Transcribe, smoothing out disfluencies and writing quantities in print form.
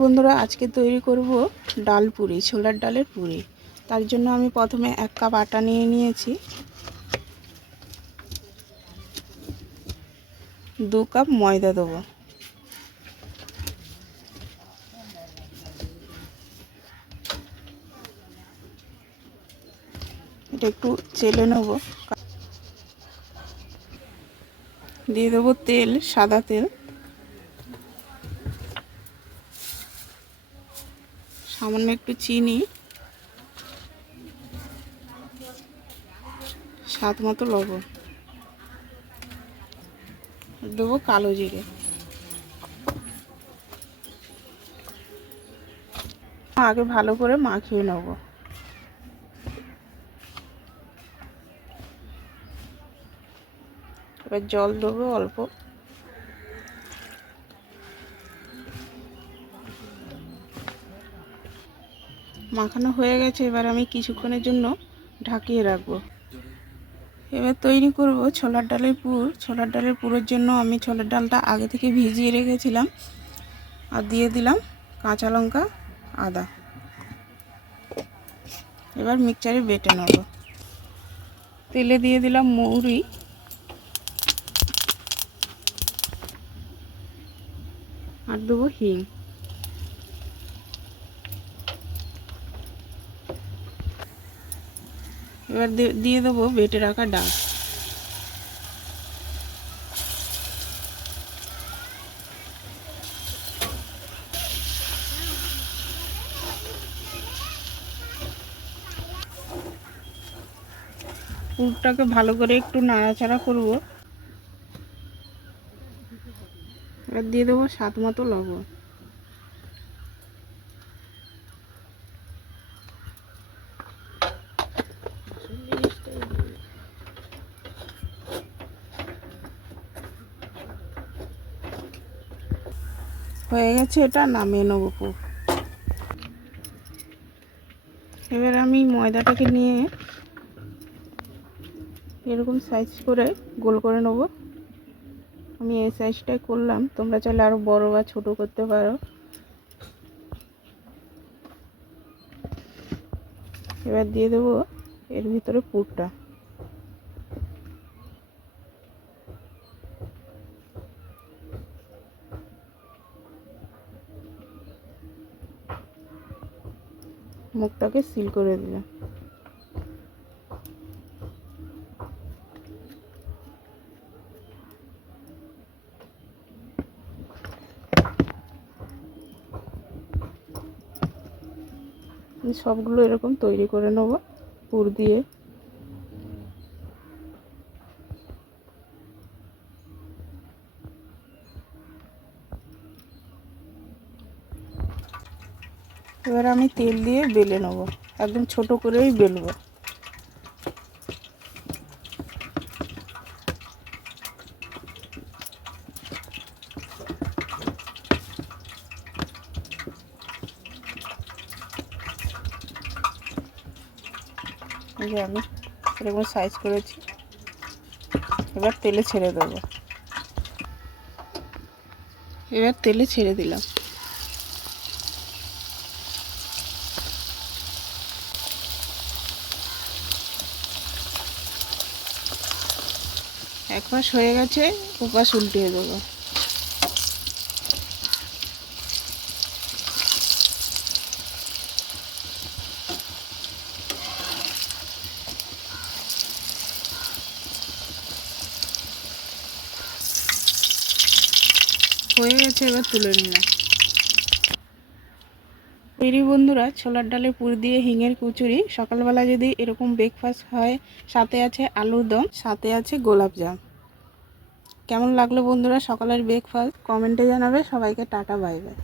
বন্ধুরা আজকে তৈরি করব ডাল পুরি, ছোলার ডালের পুরি। তার জন্য আমি প্রথমে 1 কাপ আটা নিয়ে নিয়েছি, 2 কাপ ময়দা দেবো, এটা একটু চেলে নেব। দিয়ে দেবো তেল, সাদা তেল, সামান্য একটু চিনি, স্বাদ মতো লবণ, দেবো কালো জিরে। আগে ভালো করে মাখিয়ে নেব। এবার জল দেবো অল্প। মাখানো হয়ে গেছে, এবার আমি কিছুক্ষণের জন্য ঢাকিয়ে রাখবো। এবার তৈরি করব ছোলার ডালের পুর। ছোলার ডালের পুরের জন্য আমি ছোলার ডালটা আগে থেকে ভিজিয়ে রেখেছিলাম, আর দিয়ে দিলাম কাঁচা লঙ্কা, আদা। এবার মিক্সচারে বেটে নেব। তেলে দিয়ে দিলাম মৌরি, আর দেবো হিং। এবার দিয়ে দেবো বেটে রাখা ডাল। পুরটাকে ভালো করে একটু নাড়াচাড়া করব। এবার দিয়ে দেবো স্বাদ মতো লবণ। হয়ে গেছে, এটা নামিয়ে নেব পুর। এবার আমি ময়দাটাকে নিয়ে এরকম সাইজ করে গোল করে নেব। আমি এই সাইজটাই করলাম, তোমরা চাইলে আরও বড় বা ছোট করতে পারো। এবার দিয়ে দেবো এর ভিতরে পুরটা। মুখটাকে সিল করে দিলাম। সবগুলো এরকম তৈরি করে নেব পুর দিয়ে। এবার আমি তেল দিয়ে বেলে নেব, একদম ছোট করেই বেলবো। এই যে আমি এরকম সাইজ করেছি, এবার তেলে ছেড়ে দেবো। এবার তেলে ছেড়ে দিলাম। এক পাশ হয়ে গেছে, ওপাশ উল্টিয়ে দেবো। হয়ে গেছে, এবার তুলে নিলাম। তৈরি বন্ধুরা ছোলার ডালের পুর দিয়ে হিঙের কচুরি। সকালবেলা যদি এরকম ব্রেকফাস্ট হয়, সাথে আছে আলুর দম, সাথে আছে গোলাপজাম। কেমন লাগলো বন্ধুরা সকালের ব্রেকফাস্ট? কমেন্টে জানাবে। সবাইকে টাটা, বাই বাই।